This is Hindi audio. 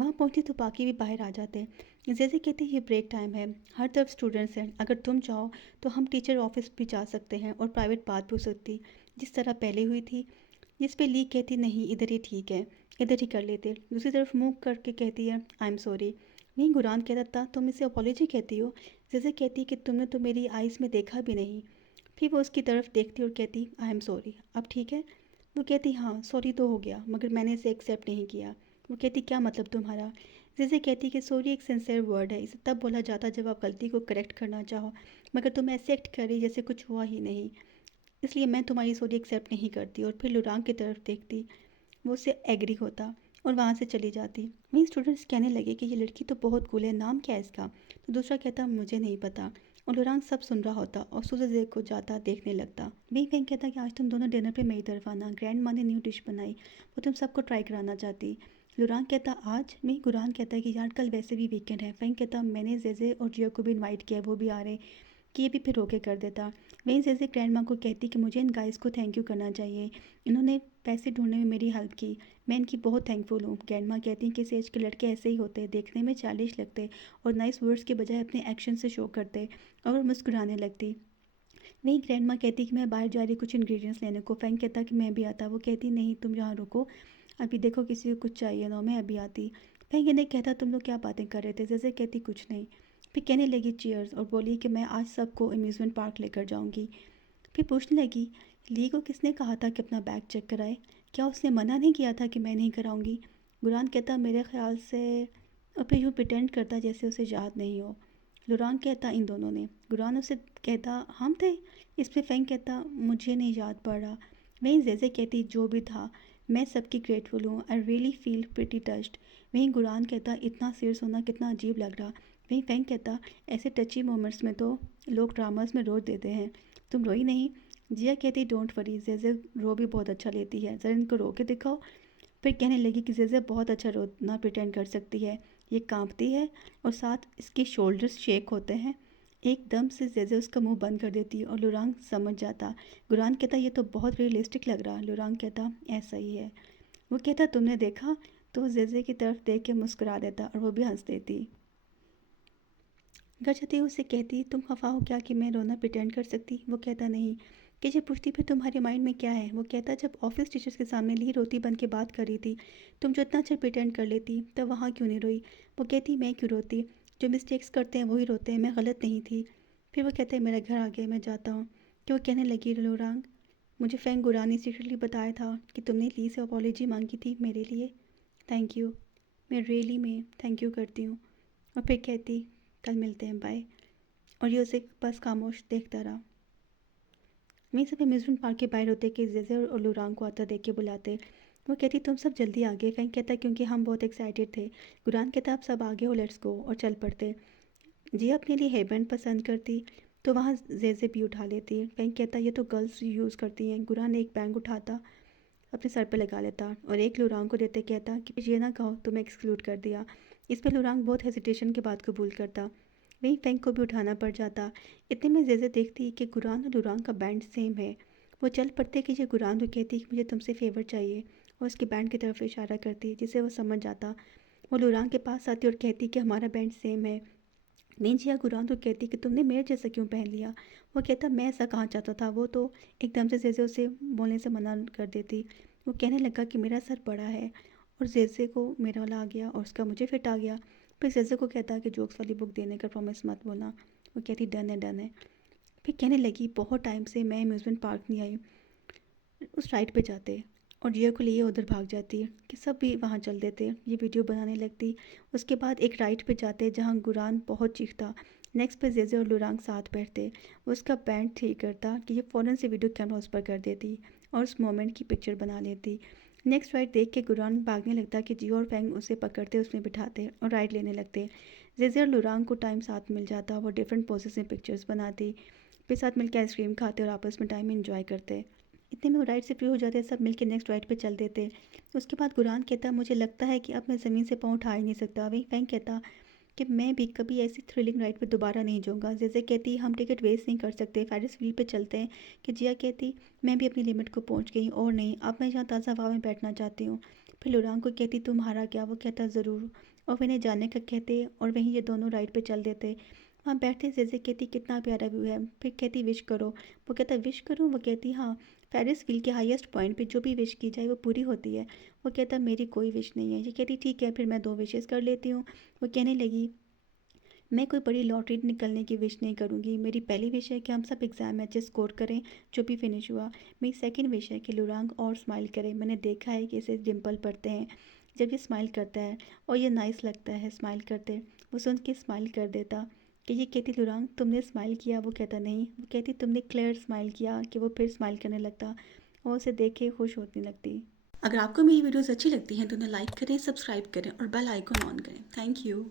वहाँ पहुँची तो बाकी भी बाहर आ जाते। जैसे कहते ये ब्रेक टाइम है, हर तरफ स्टूडेंट्स हैं, अगर तुम चाहो तो हम टीचर ऑफिस भी जा सकते हैं और प्राइवेट बात भी हो सकती जिस तरह पहले हुई थी। जिस पे ली कहती नहीं इधर ही ठीक है, इधर ही कर लेते। दूसरी तरफ मुंह करके कहती है आई एम सॉरी। वहीं गुरान कहता था तुम इसे अपॉलोजी कहती हो। जैसे कहती कि तुमने तो मेरी आइज़ में देखा भी नहीं। फिर वो उसकी तरफ देखती और कहती आई एम सॉरी, अब ठीक है। वो कहती हाँ सॉरी तो हो गया, मगर मैंने इसे एक्सेप्ट नहीं किया। वो कहती क्या मतलब तुम्हारा। जैसे कहती कि सॉरी एक सिंसियर वर्ड है, इसे तब बोला जाता जब आप गलती को करेक्ट करना चाहो, मगर तुम ऐसे एक्ट कर रही जैसे कुछ हुआ ही नहीं, इसलिए मैं तुम्हारी सॉरी एक्सेप्ट नहीं करती। और फिर लुरांग की तरफ देखती, वो उससे एग्री होता और वहाँ से चली जाती। वहीं स्टूडेंट्स कहने लगे कि ये लड़की तो बहुत कूल है, नाम क्या है इसका। तो दूसरा कहता मुझे नहीं पता। और लुरांग सब सुन रहा होता और सूरज को जाता देखने लगता। वहीं फैंग कहता कि आज तुम दोनों डिनर पे मेरी तरफ आना, ग्रैंड माँ ने न्यू डिश बनाई, वो तुम सबको ट्राई कराना चाहती। लुरांग कहता आज। वहीं गुरान कहता है कि यार कल वैसे भी वीकेंड है। फैंग कहता मैंने जेजे और जियो को भी इन्वाइट किया, वो भी आ रहे, कि ये भी फिर रोके कर देता। वहीं जैसे ग्रैंड माँ को कहती कि मुझे इन गाइस को थैंक यू करना चाहिए, इन्होंने पैसे ढूंढने में मेरी हेल्प की, मैं इनकी बहुत थैंकफुल हूँ। ग्रैंड माँ कहती हैं कि इस एज के लड़के ऐसे ही होते हैं, देखने में चाइल्डिश लगते और नाइस वर्ड्स के बजाय अपने एक्शन से शो करते। और मुस्कुराने लगती। वहीं ग्रैंड माँ कहती कि मैं बाहर जा रही कुछ इंग्रेडिएंट्स लेने को। फैंक कहता कि मैं भी आता। वो कहती नहीं तुम यहाँ रुको, अभी देखो किसी को कुछ चाहिए ना, मैं अभी आती। फैंक इन्हें कहता तुम लोग क्या बातें कर रहे थे। जैसे कहती कुछ नहीं। फिर कहने लगी चीयर्स और बोली कि मैं आज सबको अम्यूज़मेंट पार्क लेकर जाऊंगी। फिर पूछने लगी ली को किसने कहा था कि अपना बैग चेक कराए, क्या उसने मना नहीं किया था कि मैं नहीं कराऊंगी। गुरान कहता मेरे ख्याल से। और फिर यूँ प्रिटेंड करता जैसे उसे याद नहीं हो। लुरान कहता इन दोनों ने। गुरान उसे कहता हम थे। इस पे फेंग कहता मुझे नहीं याद पड़ रहा। वहीं जेजे कहती जो भी था मैं सबकी ग्रेटफुल हूँ, I really feel pretty touched. वहीं गुरान कहता इतना सीरियस होना कितना अजीब लग रहा। वहीं फेंग कहता ऐसे टची मोमेंट्स में तो लोग ड्रामास में रोक देते हैं, तुम रोई नहीं। जिया कहती डोंट वरी, जेजे रो भी बहुत अच्छा लेती है, ज़रा इनको रो के दिखाओ। फिर कहने लगी कि जेजे बहुत अच्छा रोना प्रिटेंड कर सकती है, ये कांपती है और साथ इसके शोल्डर्स शेक होते हैं। एकदम से जेजे उसका मुंह बंद कर देती और लुरांग समझ जाता। गुरान कहता ये तो बहुत रियलिस्टिक लग रहा। लुरांग कहता ऐसा ही है। वो कहता तुमने देखा। तो जेजे की तरफ देख के मुस्कुरा देता और वो भी हंस देती। घर जाती उसे कहती तुम खफा हो क्या कि मैं रोना प्रिटेंड कर सकती। वो कहता नहीं। कि जब पूछती फिर तुम्हारे माइंड में क्या है। वो कहता जब ऑफिस टीचर्स के सामने ली रोती बन के बात कर रही थी, तुम जो इतना अच्छा प्रिटेंड कर लेती तब वहाँ क्यों नहीं रोई। वो कहती मैं क्यों रोती, जो मिस्टेक्स करते हैं वही रोते हैं, मैं गलत नहीं थी। फिर वो कहते हैं मेरा घर आ गया, मैं जाता हूँ। कि वो कहने लगी लोरांग मुझे फैंग गुरानी सीक्रेटली बताया था कि तुमने ली से अपॉलोजी मांगी थी मेरे लिए, थैंक यू, मैं रियली में थैंक यू करती हूँ। और फिर कहती कल मिलते हैं, बाय। और ये उसे बस खामोश देखता रहा। वहीं सब अम्यूजमेंट पार्क के बाहर होते कि जेजे और लुरांग को आता देख के बुलाते। वो कहती तुम सब जल्दी आ गए। फैंक कहता क्योंकि हम बहुत एक्साइटेड थे। गुरान कहता आप सब आगे हो, लेट्स गो, और चल पड़ते। जी अपने लिए हेयर बैंड पसंद करती तो वहाँ जेजे भी उठा लेती। फैंक कहता ये तो गर्ल्स यूज़ करती हैं। गुरान एक बैंग उठाता अपने सर पे लगा लेता और एक लुरांग को देते कहता कि ये ना कहो तुम्हें एक्सक्लूड कर दिया। इस पर लुरांग बहुत हेजिटेशन के बाद कबूल करता। वहीं फैंग को भी उठाना पड़ जाता। इतने में जेजे देखती कि गुरान और लुरांग का बैंड सेम है। वो चल पड़ते कि ये गुरान को कहती कि मुझे तुमसे फेवर चाहिए और उसके बैंड की तरफ इशारा करती जिसे वो समझ जाता। वो लुरांग के पास आती और कहती कि हमारा बैंड सेम है। नहीं जिया गुरान तो कहती कि तुमने मेरे जैसा क्यों पहन लिया। वो कहता मैं ऐसा कहाँ चाहता था। वो तो एकदम से जेजे उसे बोलने से मना कर देती। वो कहने लगा कि मेरा सर बड़ा है और जेजे को मेरा वाला आ गया और उसका मुझे फिट आ गया। फिर जेजे को कहता कि जोक्स वाली बुक देने का प्रॉमिस मत बोलना। वो कहती डन है डन है। फिर कहने लगी बहुत टाइम से मैं अम्यूज़मेंट पार्क नहीं आई, उस राइड पे जाते। और जिया को लिए उधर भाग जाती कि सब भी वहाँ चल देते, ये वीडियो बनाने लगती। उसके बाद एक राइड पे जाते जहाँ गुरान बहुत चीखता। नेक्स्ट पे जेजे और लुरांग साथ बैठते। उसका बैंड ठीक करता कि ये फ़ौरन से वीडियो कैमरा उस पर कर देती और उस मोमेंट की पिक्चर बना लेती। नेक्स्ट राइड देख के गुरान भागने लगता कि जियो और फैंग उसे पकड़ते उसमें बिठाते और राइड लेने लगते। जेजे और लुरांग को टाइम साथ मिल जाता, वो डिफरेंट पोजेस में पिक्चर्स बनाती, फिर साथ मिलकर आइसक्रीम खाते और आपस में टाइम एंजॉय करते। इतने में वो राइड से फ्री हो जाते, सब मिलके नेक्स्ट राइड पे चल देते। उसके बाद गुरान कहता मुझे लगता है कि अब मैं ज़मीन से पाँव उठा ही नहीं सकता। वहीं फैंग कहता कि मैं भी कभी ऐसी थ्रिलिंग राइड पे दोबारा नहीं जाऊँगा। जैसे कहती हम टिकट वेस्ट नहीं कर सकते, फेरिस व्हील पे चलते हैं। कि जिया कहती मैं भी अपनी लिमिट को पहुँच गई और नहीं, अब मैं यहाँ ताज़ा हवा में बैठना चाहती हूँ। फिर लुरांग को कहती तुम हारा क्या? वो कहता ज़रूर। और फिर इन्हें जाने का कहते और वहीं ये दोनों राइड पे चल देते। वहाँ बैठते जेजे कहती कितना प्यारा व्यू है। फिर कहती विश करो। वो कहता विश करूँ? वो कहती हाँ, फेरिस व्हील के हाईएस्ट पॉइंट पे जो भी विश की जाए वो पूरी होती है। वो कहता मेरी कोई विश नहीं है। ये कहती ठीक है फिर मैं 2 विशेस कर लेती हूँ। वो कहने लगी मैं कोई बड़ी लॉटरी निकलने की विश नहीं करूँगी। मेरी पहली विश है कि हम सब एग्ज़ाम में अच्छे स्कोर करें जो भी फिनिश हुआ। मेरी सेकंड विश है कि लुरांग और स्माइल करे। मैंने देखा है कि इसे डिम्पल पड़ते हैं जब ये स्माइल करता है और ये नाइस लगता है स्माइल करते। वो सुन के स्माइल कर देता कि ये कहती लुरांग तुमने स्माइल किया? वो कहता नहीं। वो कहती तुमने क्लियर स्माइल किया कि वो फिर स्माइल करने लगता और उसे देख के खुश होने लगती। अगर आपको मेरी वीडियोस अच्छी लगती हैं तो उन्हें लाइक करें, सब्सक्राइब करें और बेल आइकन ऑन करें। Thank you.